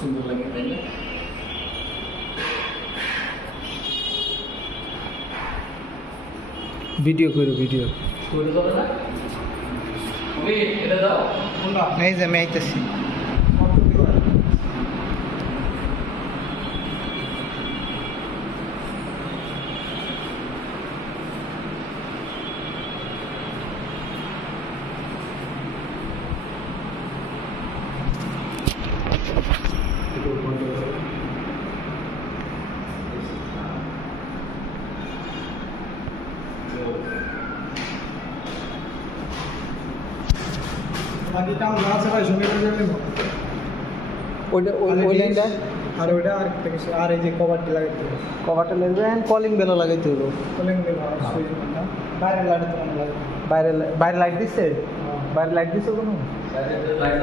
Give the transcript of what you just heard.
সুন্দর লাগে তাই না? ভিডিও করো ভিডিও। করে দাও না ওই এটা দাও কোনটা? এই যে আমি আইতেছি। বাকি কাম যা আছে ভাই সঙ্গে করে নেব। ওইটা ওই লাইনটা আর ওইটা আর একটা কিছু আর এই যে কভারটি লাগাইতে হবে। কভারটা লাগবে এন্ড কলিং বেলও লাগাইতে হবে। কলিং বেল আর সুইচ না বাইরে লাইট তো মনে লাগে। বাইরে বাইরে লাইট দিছে? বাইরে লাইট দিছে কোনো? বাইরে লাইট